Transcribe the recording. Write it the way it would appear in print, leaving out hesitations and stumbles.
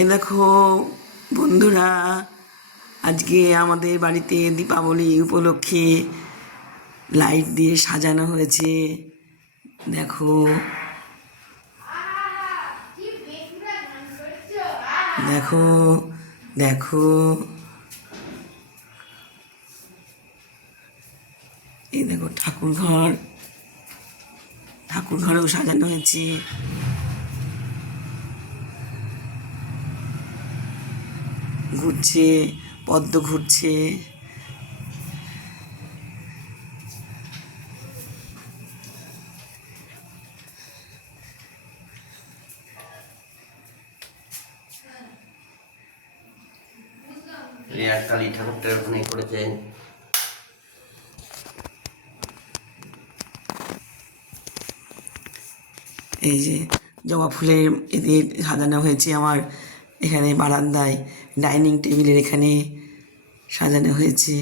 এ দেখো বন্ধুরা, আজকে আমাদের বাড়িতে দীপাবলি উপলক্ষে লাইট দিয়ে সাজানো হয়েছে। দেখো দেখো দেখো, এই দেখো ঠাকুর ঘরেও সাজানো হয়েছে। ঘুরছে, পদ্ম ঘুরছে। রিয়া কালী ঠাকুরটার ওখানে করেছে। এই যে জবা ফুলের এদের সাজানো হয়েছে আমার এখানে বারান্দায়, ডাইনিং টেবিলের এখানে সাজানো হয়েছে।